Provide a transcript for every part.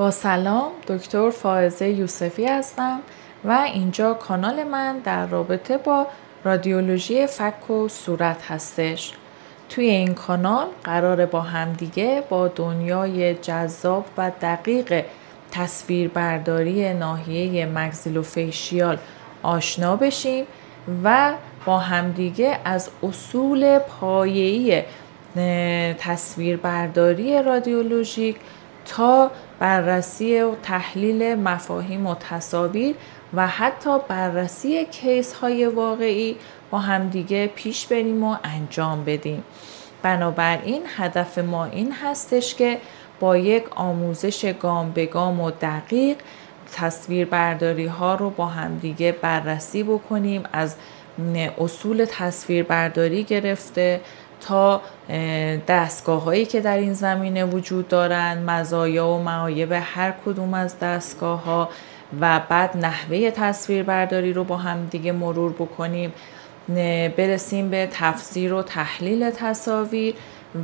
با سلام، دکتر فائزه یوسفی هستم و اینجا کانال من در رابطه با رادیولوژی فک و صورت هستش. توی این کانال قراره با همدیگه با دنیای جذاب و دقیق تصویربرداری ناحیه مگزیلوفیشیال آشنا بشیم و با همدیگه از اصول پایه‌ای تصویربرداری رادیولوژیک تا بررسی و تحلیل مفاهیم و تصاویر و حتی بررسی کیس های واقعی با همدیگه پیش بریم و انجام بدیم. بنابراین هدف ما این هستش که با یک آموزش گام به گام و دقیق تصویربرداری ها رو با همدیگه بررسی بکنیم، از اصول تصویربرداری گرفته تا دستگاه هایی که در این زمینه وجود دارند، مزایا و معایب هر کدوم از دستگاه ها و بعد نحوه تصویربرداری رو با هم دیگه مرور بکنیم، برسیم به تفسیر و تحلیل تصاویر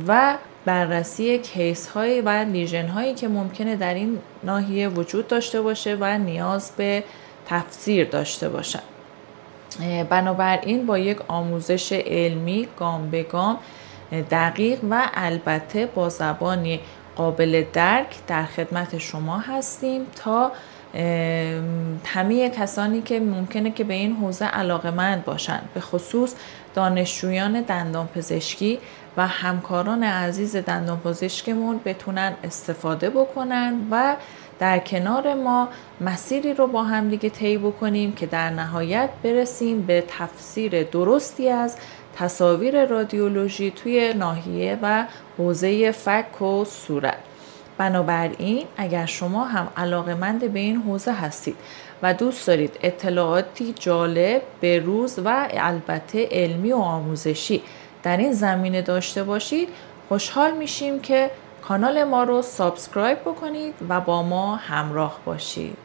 و بررسی کیس های و لیژن هایی که ممکنه در این ناحیه وجود داشته باشه و نیاز به تفسیر داشته باشن. بنابراین با یک آموزش علمی گام به گام دقیق و البته با زبانی قابل درک در خدمت شما هستیم تا همه کسانی که ممکنه که به این حوزه علاقه‌مند باشن، به خصوص دانشجویان دندانپزشکی و همکاران عزیز دندانپزشکمون بتونن استفاده بکنن و در کنار ما مسیری رو با هم دیگه طی بکنیم که در نهایت برسیم به تفسیر درستی از تصاویر رادیولوژی توی ناحیه و حوزه فک و صورت. بنابراین اگر شما هم علاقه‌مند به این حوزه هستید و دوست دارید اطلاعاتی جالب، بروز و البته علمی و آموزشی در این زمینه داشته باشید، خوشحال میشیم که کانال ما رو سابسکرایب بکنید و با ما همراه باشید.